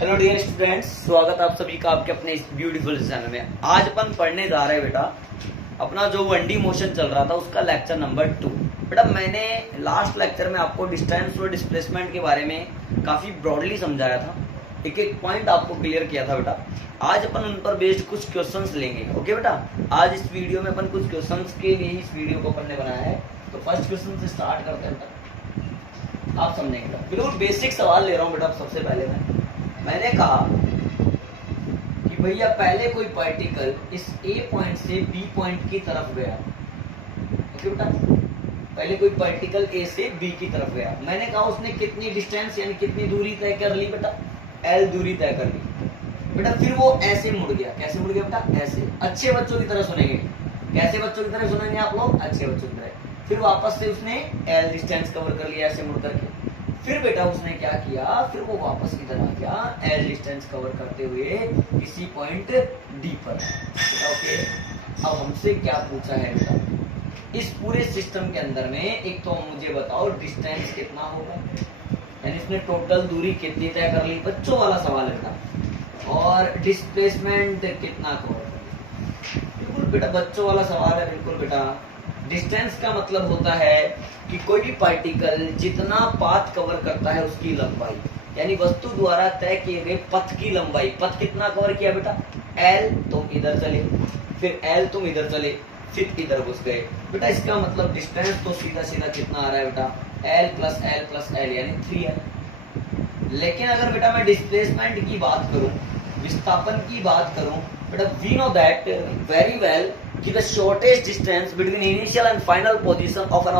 Hello dear students, स्वागत आप सभी का आपके अपने इस ब्यूटीफुल चैनल में। आज अपन पढ़ने जा रहे हैं बेटा अपना जो 1D मोशन चल रहा था उसका लेक्चर नंबर 2। बेटा मैंने लास्ट लेक्चर में आपको डिस्टेंस और डिस्प्लेसमेंट के बारे में काफी ब्रॉडली समझाया था, एक एक पॉइंट आपको क्लियर किया था बेटा। आज अपन उन पर बेस्ड कुछ क्वेश्चंस लेंगे। ओके बेटा, आज इस वीडियो में अपन कुछ क्वेश्चंस के लिए इस वीडियो को अपन ने बनाया है। तो फर्स्ट क्वेश्चन से स्टार्ट करते हैं बेटा, आप समझेंगे बेटा। बिल्कुल बेसिक सवाल ले रहा हूँ बेटा। सबसे पहले मैंने कहा कि भैया पहले कोई पार्टिकल इस ए पॉइंट से बी पॉइंट की तरफ गया। ओके बेटा, पहले कोई पार्टिकल ए से बी की तरफ गया। मैंने कहा उसने कितनी डिस्टेंस यानी कितनी दूरी तय कर ली बेटा, एल दूरी तय कर ली बेटा। फिर वो ऐसे मुड़ गया। कैसे मुड़ गया बेटा? ऐसे। अच्छे बच्चों की तरह सुनेंगे। कैसे बच्चों की तरह सुनेंगे आप लोग? अच्छे बच्चों की तरह। फिर वापस से उसने एल डिस्टेंस कवर कर लिया ऐसे मुड़ करके। फिर बेटा उसने क्या किया, फिर वो वापस की तरह गया एल डिस्टेंस कवर करते हुए किसी पॉइंट डी पर। ओके, अब हमसे क्या पूछा है बेटा, इस पूरे सिस्टम के अंदर में एक तो मुझे बताओ डिस्टेंस कितना होगा, यानी इसने टोटल दूरी कितनी तय कर ली। बच्चों वाला सवाल है बेटा। और डिस्प्लेसमेंट कितना कवर कर ली। बिल्कुल बेटा बच्चों वाला सवाल है। बिल्कुल बेटा, डिस्टेंस का मतलब होता है कि कोई भी पार्टिकल जितना पाथ कवर करता है उसकी लंबाई, यानी वस्तु द्वारा तय किए गए पथ की लंबाई। पथ कितना कवर किया बेटा? एल। तुम इधर चले, फिर एल तुम इधर चले, फिर इधर घुस गए बेटा। इसका मतलब डिस्टेंस तो सीधा सीधा कितना आ रहा है बेटा? एल प्लस एल यानी 3L। लेकिन अगर बेटा मैं डिस्प्लेसमेंट की बात करूं, विस्थापन की बात करूं बेटा, we know that very well कि the shortest distance between initial and final position of an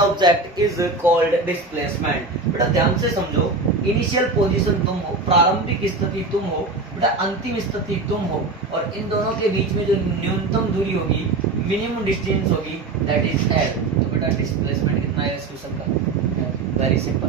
object is called displacement। बेटा ध्यान से समझो, इनिशियल पोजीशन तुम हो, प्रारंभिक स्थिति तुम हो बेटा, अंतिम स्थिति तुम हो, और इन दोनों के बीच में जो न्यूनतम दूरी होगी, मिनिमम डिस्टेंस होगी, दैट इज एल। तो बेटा डिस्प्लेसमेंट कितना है इस क्वेश्चन का? Very simple.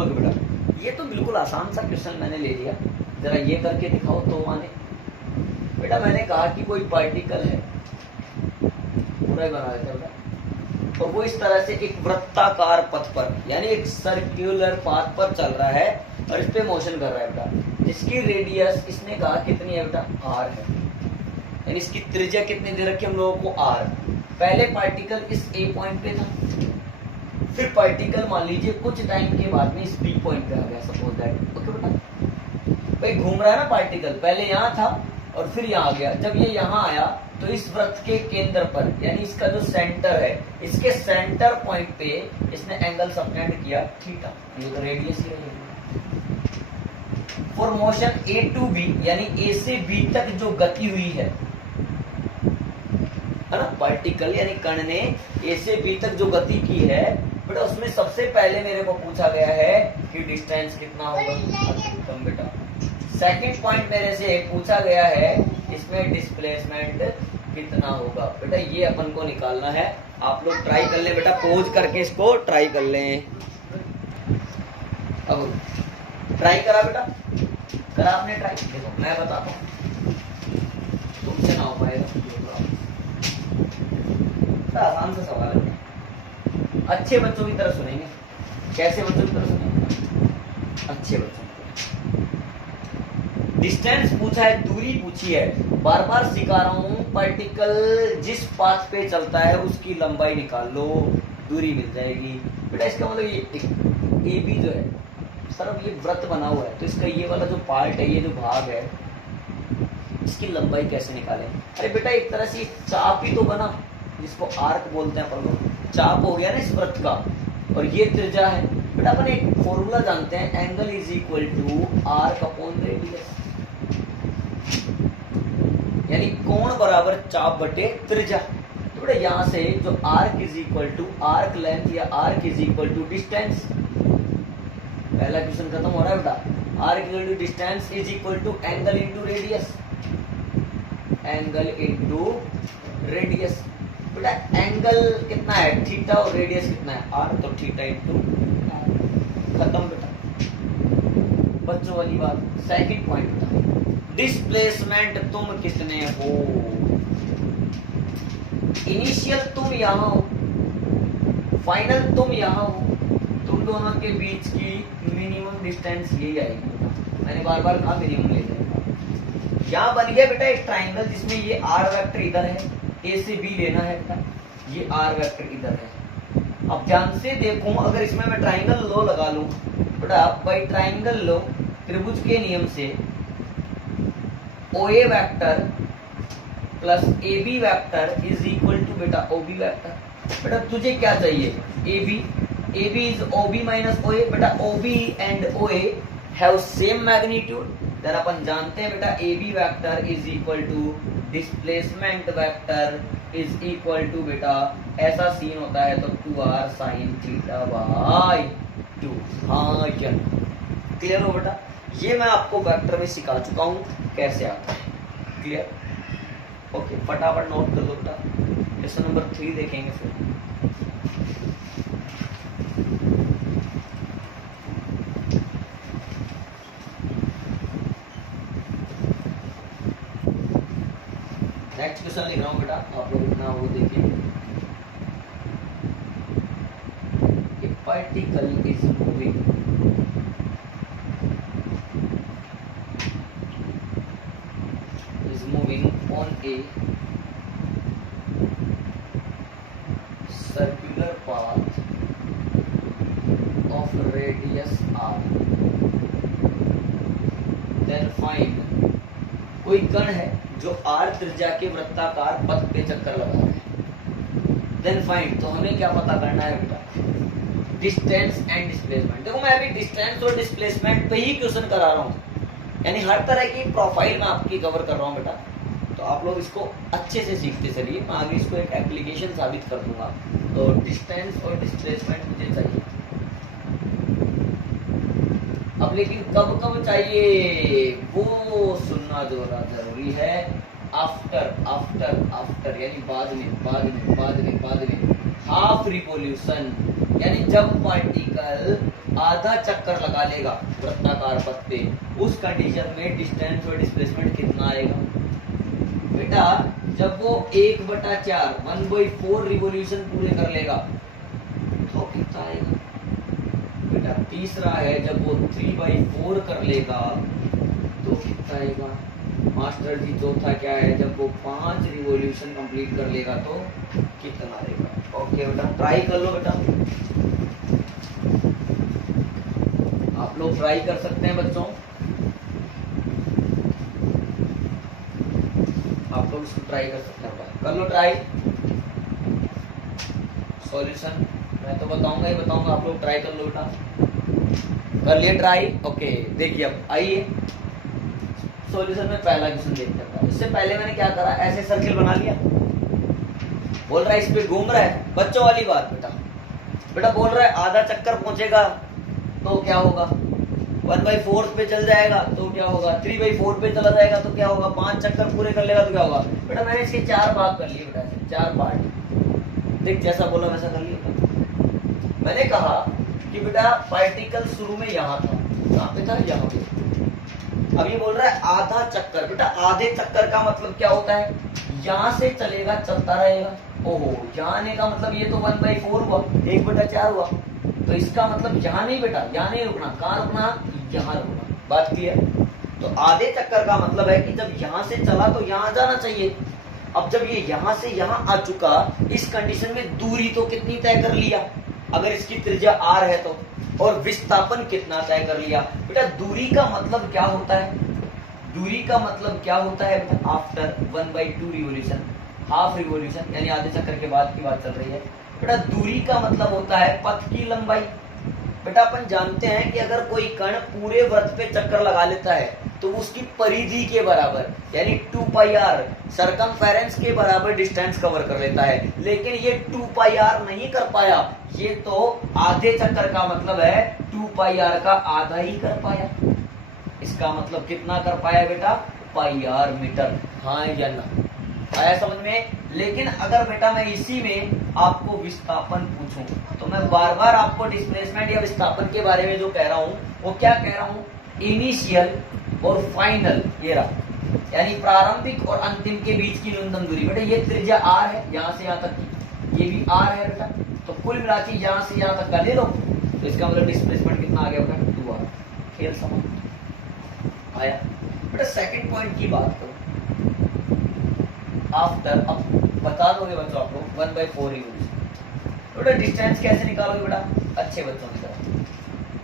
ओके बेटा, ये तो बिल्कुल आसान सा क्वेश्चन मैंने ले लिया। जरा ये करके दिखाओ तो माने। बेटा मैंने कहा कि कोई पार्टिकल है, पूरा ही बना देते बेटा, और वो इस तरह से एक वृत्ताकार पथ पर यानी एक सर्कुलर पाथ पर चल रहा है और इस पे मोशन कर रहा है बेटा। इसकी रेडियस इसने कहा कितनी है बेटा? आर है, यानी इसकी त्रिज्या कितनी दे रखी हम लोगों को? आर। पहले पार्टिकल इस ए पॉइंट पे था, फिर पार्टिकल मान लीजिए कुछ टाइम के बाद में इस बी पॉइंट पे आ गया, सपोज दैट। ओके बेटा, भाई घूम रहा है ना पार्टिकल, पहले यहाँ था और फिर यहाँ आ गया। जब ये यहाँ आया तो इस वृत्त के केंद्र पर, यानी इसका जो सेंटर है, इसके सेंटर पॉइंट पे इसने एंगल सबटेंड किया थीटा। ये तो रेडियस ही है। For motion A to B, यानी ए से बी तक जो गति हुई है ना पार्टिकल यानी कण ने ए से बी तक जो गति की है बेटा, उसमें सबसे पहले मेरे को पूछा गया है कि डिस्टेंस कितना होगा बेटा। सेकंड पॉइंट मेरे से पूछा गया है इसमें डिस्प्लेसमेंट कितना होगा बेटा, ये अपन को निकालना है। आप लोग ट्राई कर ले बेटा, पोज करके इसको ट्राई कर लें। अब ट्राई करा बेटा, करा आपने ट्राई? देखो मैं बताता हूँ, तुमसे ना हो पाएगा। आसान सा सवाल है, अच्छे बच्चों की तरह सुनेंगे। कैसे बच्चों की तरह सुनेंगे? अच्छे बच्चों। डिस्टेंस पूछा है, दूरी पूछी है। बार बार सिखा रहा हूं, पार्टिकल जिस पाथ पे चलता है उसकी लंबाई निकाल लो, दूरी मिल जाएगी बेटा। इसका मतलब ये ए बी जो है सर, अब ये वृत्त बना हुआ है, तो इसका ये वाला जो पार्ट है, ये जो भाग है, इसकी लंबाई कैसे निकालें? अरे बेटा एक तरह से चाप ही तो बना, जिसको आर्क बोलते हैं अपन लोग। चाप हो गया ना इस वृत्त का, और ये त्रिज्या है बेटा। अपन एक फॉर्मूला जानते हैं, angle is equal to arc upon radius, यानी कोण बराबर चाप बटे त्रिज्या। तो बेटा यहां से जो arc is equal to arc length या arc is equal to distance, पहला क्वेश्चन खत्म हो रहा है बेटा। Arc equal to distance is equal to angle into radius, angle into radius बेटा। एंगल कितना है? थीटा, और रेडियस कितना है? आर। तो थीटा इंटू खत्म बेटा, बच्चों वाली बात। सेकंड पॉइंट बेटा, डिस्प्लेसमेंट तुम कितने हो? इनिशियल तुम यहां हो, फाइनल तुम यहां हो, तुम दोनों के बीच की मिनिमम डिस्टेंस यही आएगी। मैंने बार बार कहा मिनिमम ले जाएगा। यहाँ बन गया बेटा एक ट्राइंगल जिसमें ये आर वेक्टर इधर है, ए से बी लेना है बेटा, ये आर वेक्टर इधर है। अब ध्यान से देखूं, अगर इसमें मैं ट्राइंगल लो लगा लूं बेटा, बाई ट्राइंगल लो त्रिभुज के नियम से O A vector plus A B vector is equal to बेटा ओ बी वैक्टर। बेटा तुझे क्या चाहिए, A B is O B minus O A. बेटा O B and O A have same magnitude, then अपन जानते हैं बेटा A B vector is equal to displacement vector is equal to बेटा ऐसा सीन होता है तो 2r sin थीटा बाय 2। हाँ क्लियर हो बेटा, ये मैं आपको वेक्टर में सिखा चुका हूं कैसे आता है। क्लियर, ओके फटाफट नोट कर लो बेटा। क्वेश्चन नंबर 3 देखेंगे फिर। नेक्स्ट क्वेश्चन लिख रहा हूं बेटा, आप लोग इतना वो देखिए। ए particle is moving on a circular path of radius r, then find कोई कण है जो r त्रिज्या के वृत्ताकार पथ पे चक्कर लगा रहा है। then find, तो हमें क्या पता करना है बेटा, डिस्टेंस एंड डिस्प्लेसमेंट। देखो मैं अभी डिस्टेंस और डिस्प्लेसमेंट पे ही क्वेश्चन करा रहा हूँ, यानी हर तरह की प्रोफाइल मैं आपकी कवर कर रहा हूँ बेटा, तो आप लोग इसको अच्छे से सीखते चलिए। मैं आगे इसको एक एप्लीकेशन साबित कर दूंगा। तो डिस्टेंस और डिस्प्लेसमेंट मुझे चाहिए, अब लेकिन कब कब चाहिए वो सुनना जरूरी है। आफ्टर यानी बाद में हाफ रिवॉल्यूशन, यानी जब पार्टिकल आधा चक्कर लगा लेगा वृत्ताकार पथ पे, उस कंडीशन में डिस्टेंस और डिस्प्लेसमेंट कितना आएगा बेटा। जब वो 1/4 1/4 रिवॉल्यूशन पूरे कर लेगा तो कितना आएगा बेटा। तीसरा है जब वो 3/4 कर लेगा तो कितना आएगा मास्टर जी। चौथा क्या है, जब वो 5 रिवॉल्यूशन कंप्लीट कर लेगा तो कितना आएगा। ओके बेटा, ट्राई कर लो बेटा, आप लोग ट्राई कर सकते हैं बच्चों, आप लोग इसको ट्राई कर सकते हैं, कर लो ट्राई। सॉल्यूशन मैं तो बताऊंगा ही बताऊंगा, आप लोग ट्राई कर लो बेटा। कर लिए ट्राई, ओके देखिए अब आइए सॉल्यूशन में पहला क्वेश्चन देखते हैं। इससे पहले मैंने क्या करा, ऐसे सर्किल बना लिया, बोल रहा है इस पे घूम रहा है, बच्चों वाली बात बेटा बोल रहा है आधा चक्कर पहुंचेगा तो क्या होगा, 1/4 पे चल जाएगा तो क्या होगा, 3/4 पे चला जाएगा तो क्या होगा, 5 चक्कर पूरे कर लेगा तो क्या होगा। बेटा मैंने इसके 4 भाग कर लिए बेटा, 4 पार्ट, देख जैसा बोला वैसा कर लिया। मैंने कहा कि बेटा पार्टिकल शुरू में यहाँ था, कहाँ पे था, यहाँ पे। अब ये बोल रहा है आधा चक्कर, बेटा आधे चक्कर का मतलब क्या होता है, यहाँ से चलेगा चलता रहेगा। ओहो, यहाँ आने का मतलब ये तो 1/4 हुआ, 1/4 हुआ, तो इसका मतलब यहाँ नहीं बेटा, यहाँ नहीं रुकना, कहाँ रुकना, यहाँ रुकना। बात क्लियर। तो आधे चक्कर का मतलब है कि जब यहाँ से चला तो यहाँ जाना चाहिए। अब जब ये यहाँ से यहाँ आ चुका, इस कंडीशन में दूरी तो कितनी तय कर लिया, अगर इसकी त्रिज्या r है तो, और विस्थापन कितना तय कर लिया। बेटा दूरी का मतलब क्या होता है, दूरी का मतलब क्या होता है बेटा, आफ्टर 1/2 रिवॉल्यूशन, हाफ रिवॉल्यूशन यानी आधे चक्कर के बाद की बात चल रही है। बेटा दूरी का मतलब होता है पथ की लंबाई। बेटा अपन जानते हैं कि अगर कोई कण पूरे वृत्त पे चक्कर लगा लेता है तो उसकी परिधि के बराबर यानी 2πr सरकमफेरेंस के बराबर डिस्टेंस कवर कर लेता है, लेकिन ये 2πr नहीं कर पाया, ये तो आधे चक्कर का मतलब है 2πr का आधा ही कर पाया। इसका मतलब कितना कर पाया बेटा, πr मीटर। हाँ या ना, आया समझ में। लेकिन अगर बेटा मैं इसी में आपको विस्थापन पूछूं तो मैं बार बार आपको डिस्प्लेसमेंट या विस्थापन के बारे में जो कह रहा हूं वो क्या कह रहा हूं, इनिशियल और फाइनल, ये रहा यानी प्रारंभिक और अंतिम के बीच की न्यूनतम दूरी। बेटा ये त्रिज्या r है, यहाँ से यहाँ तक की, ये भी r है बेटा, तो कुल मिला के यहाँ से यहाँ तक का ले लो, तो इसका मतलब डिस्प्लेसमेंट कितना आ गया बेटा 2r। खेल समझ आया बेटा। सेकंड पॉइंट की बात करो, आफ्टर, अब बता दोगे बच्चों आप लोग 1/4 रिवॉल्यूशन। बेटा डिस्टेंस कैसे निकालोगे बेटा, अच्छे बच्चों की तरह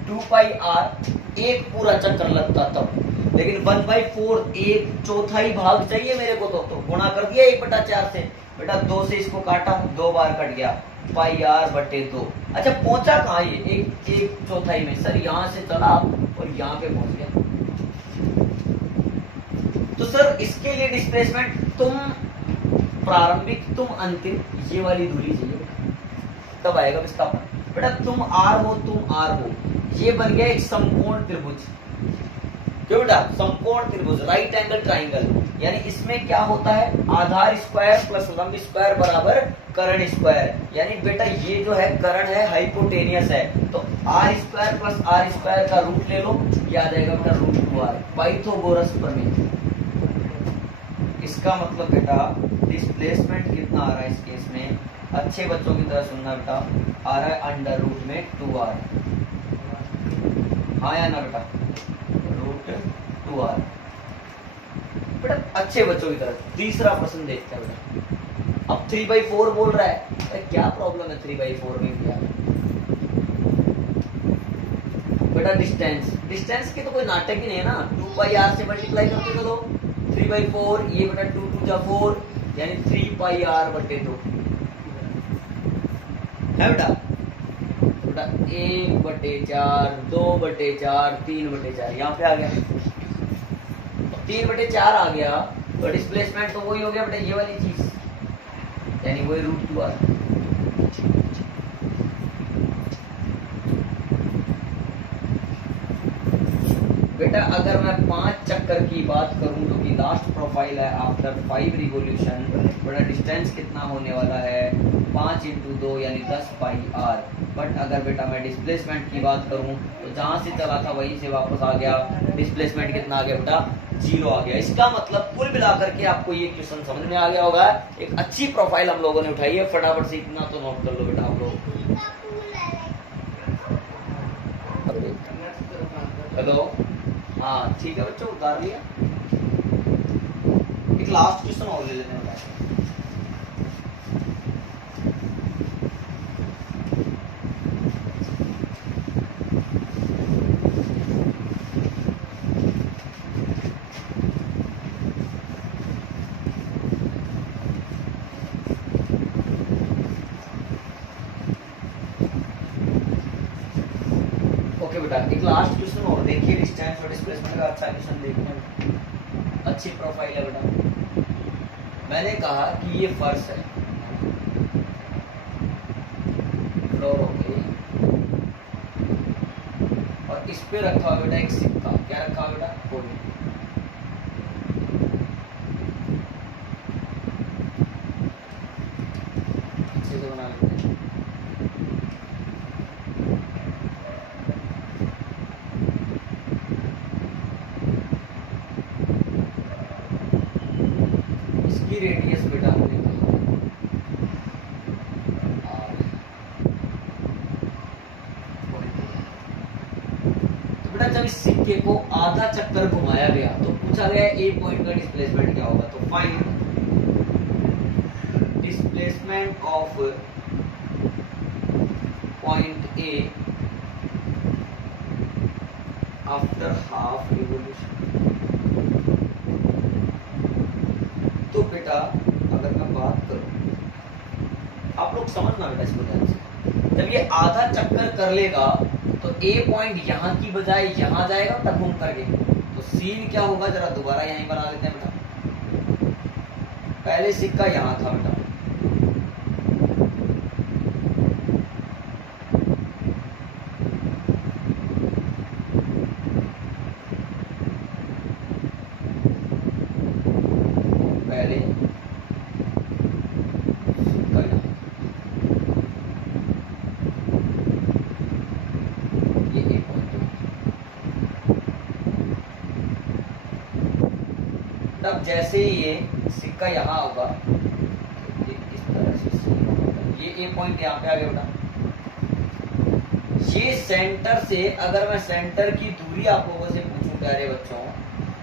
2 पाई r एक पूरा चक्कर लगता तब, लेकिन 1/4 एक चौथाई भाग चाहिए मेरे को, तो गुणा कर दिया 1/4 से बेटा, 2 से इसको काटा, 2 बार कट गया, पाई r बटे 2। अच्छा पहुंचा कहाँ ये, एक चौथाई में सर, यहाँ से चला और यहाँ पे पहुंच गया। तो सर इसके लिए डिस्प्लेसमेंट तुम प्रारंभिक तुम अंतिम, ये वाली दूरी चाहिए, तब आएगा विस्थापन। बेटा तुम r हो, ये बन गया एक समकोण त्रिभुज। क्यों बेटा, समकोण त्रिभुज, राइट एंगल ट्राइंगल, यानी इसमें क्या होता है, आधार स्क्वायर प्लस लंब स्क्वायर बराबर कर्ण स्क्वायर। यानी बेटा ये जो है कर्ण है हाइपोटेनियस है, तो r square plus r square का रूट ले लो, ये आ जाएगा बेटा √2r, पाइथागोरस प्रमेय। इसका मतलब बेटा डिस्प्लेसमेंट कितना आ रहा है इस केस में, अच्छे बच्चों की तरह सुनना बेटा, आ रहा है अंडर रूट में 2r। हाँ या ना बेटा, √2r। बेटा अच्छे बच्चों की तरह तीसरा प्रश्न देखते हैं बेटा। अब 3/4 बोल रहा है, क्या प्रॉब्लम है 3/4 में क्या बेटा, डिस्टेंस की तो कोई नाटक ही नहीं है ना, 2 पाई r से मल्टीप्लाई करके चलो 3/4, ये बेटा 2 2 जा 4, यानी 3 पाई r बटे 2 है बेटा। बेटा 1/4, 2/4, 3/4, यहाँ पे आ गया 3/4 आ गया, तो डिस्प्लेसमेंट तो वही हो गया बेटा, ये वाली चीज, यानी वही √2r। बेटा अगर मैं 5 चक्कर की बात करूं, जो कि लास्ट प्रोफाइल है आफ्टर 5 रिवॉल्यूशन, बेटा डिस्टेंस कितना होने वाला है 5 × 2 यानी 10 पाई r। बट अगर बेटा मैं डिस्प्लेसमेंट की बात करूं, तो जहां से चला था वहीं से वापस आ गया, डिस्प्लेसमेंट कितना आ गया बेटा 0 आ गया। इसका मतलब कुल मिलाकर के आपको ये क्वेश्चन समझ में आ गया होगा, एक अच्छी प्रोफाइल हम लोगों ने उठाई है, फटाफट से इतना तो नोट कर लो बेटा आप लोग। हेलो, हाँ ठीक है बच्चों, उतार लिया। एक लास्ट क्वेश्चन और ले लेते हैं। ओके बेटा, एक लास्ट क्वेश्चन और देखिए, डिस्टेंस और डिस्प्लेसमेंट का अच्छा क्वेश्चन देखने में अच्छी प्रोफाइल है बेटा। मैंने कहा कि ये फर्श है, फ्लोर ओके, और इस पे रखा हुआ बेटा एक सिक्का, क्या रखा हुआ बेटा, कोई अच्छे से बना लेते हैं। इसकी रेडियस बेटा हमने कहा तो बेटा जब इस सिक्के को आधा चक्कर घुमाया गया तो पूछा गया ए पॉइंट का डिस्प्लेसमेंट क्या होगा, तो find displacement of point A after half revolution. तो बेटा अगर मैं बात करूं, आप लोग समझना बेटा इसको ध्यान से, जब ये आधा चक्कर कर लेगा तो ए पॉइंट यहाँ की बजाय यहाँ जाएगा तब घूम करके, तो सीन क्या होगा जरा दोबारा यहीं बना लेते हैं बेटा। पहले सिक्का यहाँ था बेटा, पहले सिक्का यहाँ, ये ए पॉइंट है। तब जैसे ही ये सिक्का यहाँ होगा, ये इस तरह से ये ए पॉइंट यहाँ पे आ गया बेटा, ये सेंटर से, अगर मैं सेंटर की दूरी आप लोगों से पूछूं प्यारे बच्चों,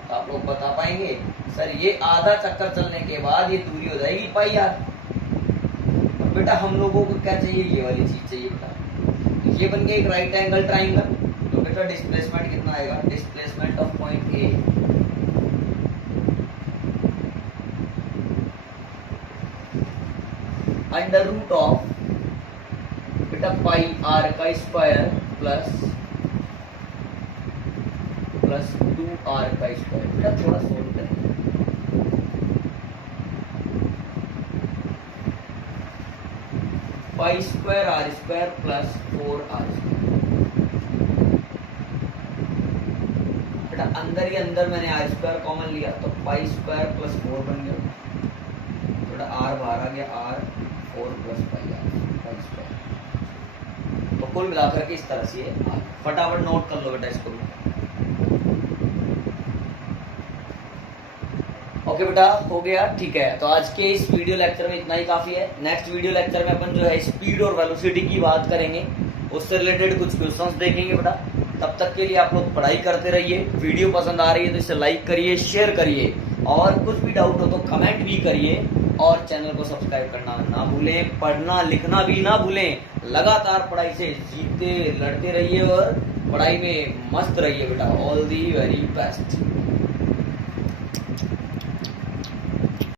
तो आप लोग बता पाएंगे सर ये आधा चक्कर चलने के बाद ये दूरी हो जाएगी पाई आर। और बेटा हम लोगों को क्या चाहिए, ये वाली चीज चाहिए बेटा। ये बन गया एक राइट एंगल ट्राइंगल। तो बेटा डिस्प्लेसमेंट कितना आएगा, displacement of point A under root of बेटा पाई आर का स्क्वायर प्लस 2r का स्क्वायर। बेटा थोड़ा सोल्व करें, pi square r square plus 4r square. बेटा अंदर ही अंदर मैंने आर स्क्वायर कॉमन लिया तो पाई स्क्वायर प्लस 4 बन गया। बेटा आर बाहर आ गया, r 4 plus pi r square. तो कुल मिलाकर के इस तरह से ये फटाफट नोट कर लो बेटा इसको भी। ओके बेटा हो गया, ठीक है। तो आज के इस वीडियो लेक्चर में इतना ही काफी है। नेक्स्ट वीडियो लेक्चर में अपन जो है स्पीड और वेलोसिटी की बात करेंगे, उससे रिलेटेड कुछ क्वेश्चंस देखेंगे बेटा। तब तक के लिए आप लोग पढ़ाई करते रहिए। वीडियो पसंद आ रही है तो इसे लाइक करिए, शेयर करिए, और कुछ भी डाउट हो तो कमेंट भी करिए, और चैनल को सब्सक्राइब करना ना भूलें। पढ़ना लिखना भी ना भूलें। लगातार पढ़ाई से जीतते लड़ते रहिए और पढ़ाई में मस्त रहिए बेटा। All the very best.